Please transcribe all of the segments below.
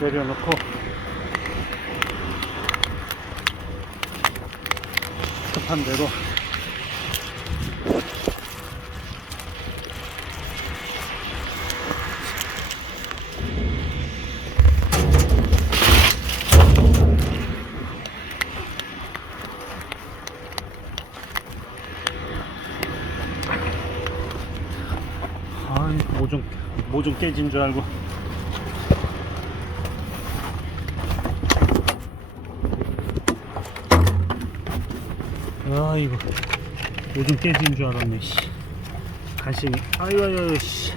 내려놓고. 급한 대로. 모종 모종 깨진 줄 알고 아 이거 모종 깨진 줄 알았네 씨. 간신히 아유 아유 아유 씨.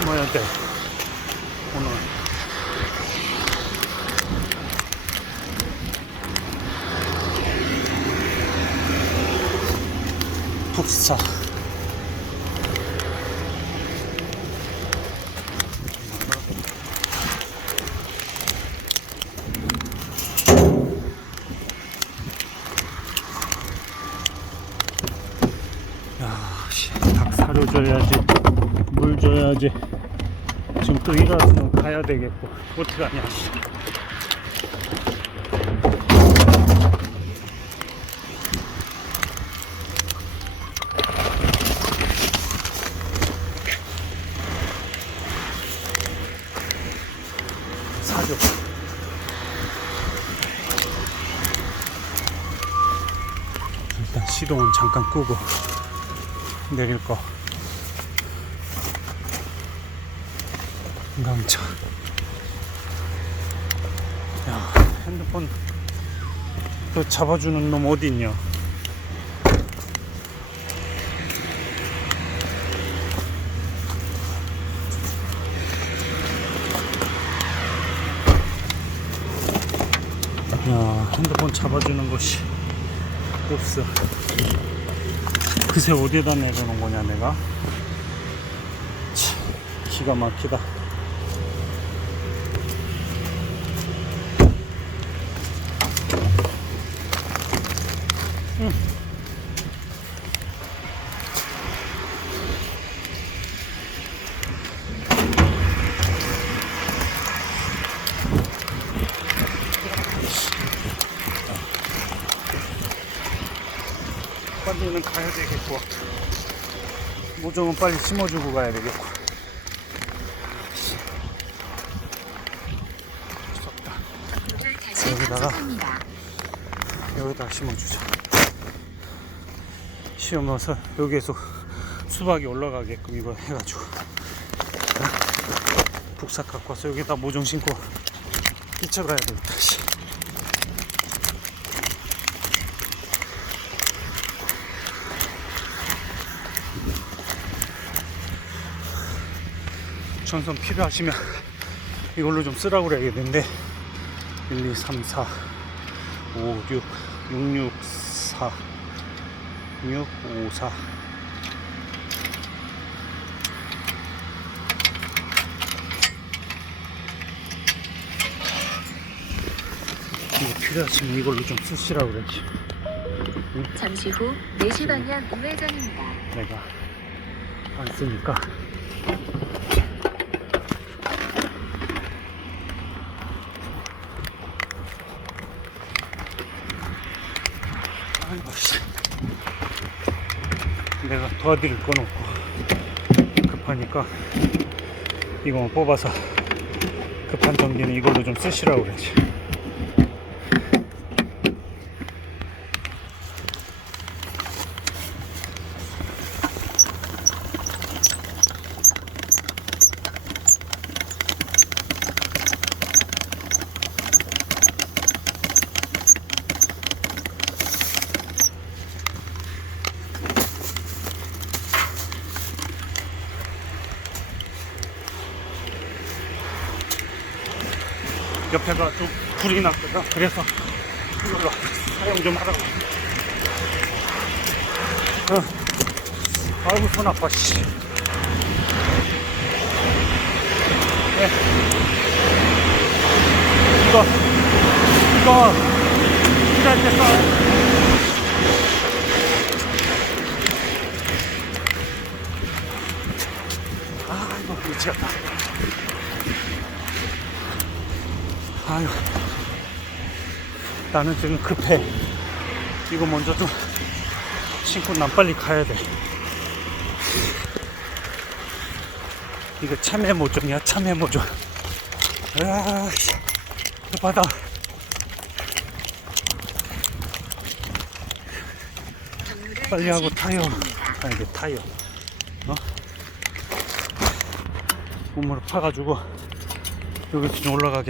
심어야 돼. 오늘. 북사 야, 씨, 닭 사료 줘야지, 물 줘야지. 지금 또 일어났으면 가야 되겠고, 어떻게 씨. 사료. 일단 시동은 잠깐 끄고 내릴 거. 강차. 야, 핸드폰 또 잡아주는 놈 어디 있냐? 야, 핸드폰 잡아주는 곳이 없어. 그새 어디에다 내려놓은 거냐, 내가? 참, 기가 막히다. 빨리는 가야 되겠고. 모종은 빨리 심어주고 가야 되겠고. 무섭다. 여기다가. 여기다 심어주자. 심어서 여기에서 수박이 올라가게끔 이거 해가지고. 북삭 갖고 와서 여기다 모종 심고 끼쳐가야 되겠다 전선 필요하시면 이걸로 좀 쓰라고 그래야겠는데 1, 2, 3, 4 5, 6, 6, 6, 4 6, 5, 4 이거 필요하시면 이걸로 좀 쓰시라고 그랬지. 잠시 후 4시 방향 우회전입니다. 내가 안 쓰니까 아이고 씨 내가 건 없고 급하니까 이거만 뽑아서 급한 전기는 이걸로 좀 쓰시라고 그러지 옆에가 좀 불이 났거든 그래서 이걸로 사용 좀 하라고 어. 아이고 손 아파 씨 네. 이거 이거 필요할 때써 아, 이거 미치겠다. 나는 지금 급해. 이거 먼저 좀 신고 난 빨리 가야 돼. 이거 참외 모종이야, 참외 모종. 아, 급하다. 경로를 빨리 하고 타요. 탐색합니다. 아, 이게 타요. 어? 우물을 파가지고 여기 좀 올라가게.